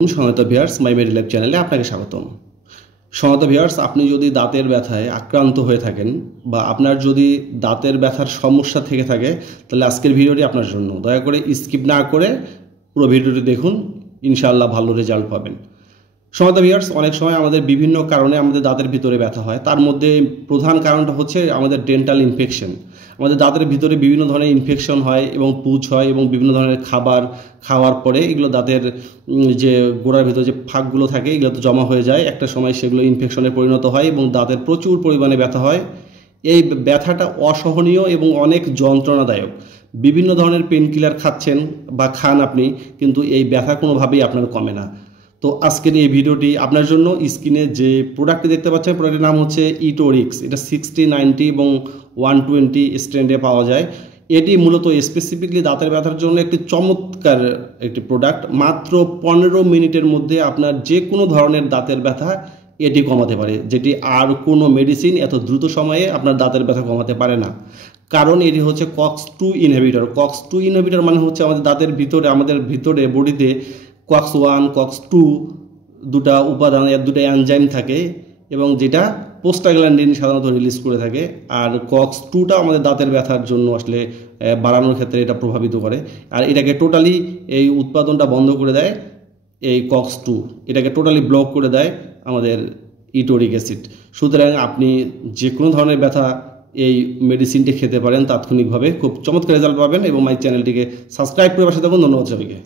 সনাত viewers মাই Medilab চ্যানেলে আপনাকে স্বাগতম। সনাত ভিউয়ার্স, আপনি যদি দাঁতের ব্যথায় আক্রান্ত হয়ে থাকেন বা আপনার যদি দাঁতের ব্যথার সমস্যা থেকে থাকে, তাহলে আজকের ভিডিওটি আপনার জন্য। দয়া করে স্কিপ না করে পুরো ভিডিওটি দেখুন, ইনশাআল্লাহ ভালো রেজাল্ট পাবেন। সনাত ভিউয়ার্স, অনেক সময় আমাদের বিভিন্ন কারণে আমাদের দাঁতের ভিতরে ব্যথা হয়। তার মধ্যে প্রধান কারণটা হচ্ছে আমাদের ডেন্টাল ইনফেকশন। আমাদের দাঁতের ভিতরে বিভিন্ন ধরনের ইনফেকশন হয় এবং পুঁজ হয় এবং বিভিন্ন ধরনের খাবার খাওয়ার পরে এগুলো দাঁতের যে গোড়ার ভিতরে যে ফাঁকগুলো থাকে এগুলো তো জমা হয়ে যায়, একটা সময় সেগুলো ইনফেকশনে পরিণত হয় এবং দাঁতের প্রচুর পরিমাণে ব্যথা হয়। এই ব্যথাটা অসহনীয় এবং অনেক যন্ত্রণাদায়ক। বিভিন্ন ধরনের পেন কিলার খাচ্ছেন বা খান আপনি, কিন্তু এই ব্যথা কোনোভাবেই আপনার কমে না। তো আজকের এই ভিডিওটি আপনার জন্য। স্ক্রিনে যে প্রোডাক্টটি দেখতে পাচ্ছেন, প্রোডাক্টের নাম হচ্ছে ইটোরিক্স। এটা 60, 90 এবং 120 স্ট্যান্ডে পাওয়া যায়। এটি মূলত স্পেসিফিকলি দাঁতের ব্যথার জন্য একটি চমৎকার একটি প্রোডাক্ট। মাত্র 15 মিনিটের মধ্যে আপনার যে কোনো ধরনের দাঁতের ব্যথা এটি কমাতে পারে, যেটি আর কোনো মেডিসিন এত দ্রুত সময়ে আপনার দাঁতের ব্যথা কমাতে পারে না। কারণ এটি হচ্ছে COX-2 ইনহিবিটর। COX-2 ইনহিবিটর মানে হচ্ছে আমাদের দাঁতের ভিতরে, আমাদের ভিতরে বডিতে COX-1, COX-2 দুটা উপাদান, দুটা এনজাইম থাকে এবং যেটা প্রোস্টাগ্ল্যান্ডিন সাধারণত রিলিজ করে থাকে। আর COX-2টা আমাদের দাঁতের ব্যথার জন্য আসলে বাড়ানোর ক্ষেত্রে এটা প্রভাবিত করে। আর এটাকে টোটালি এই উৎপাদনটা বন্ধ করে দেয় এই COX-2, এটাকে টোটালি ব্লক করে দেয় আমাদের ইটোরিক অ্যাসিড। সুতরাং আপনি যে কোনো ধরনের ব্যথা এই মেডিসিনটি খেতে পারেন, তাৎক্ষণিকভাবে খুব চমৎকার রেজাল্ট পাবেন। এবং মাই চ্যানেলটিকে সাবস্ক্রাইব করে পাশে থাকুন। ধন্যবাদ সবাইকে।